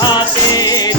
হাতে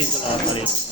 6 dólares.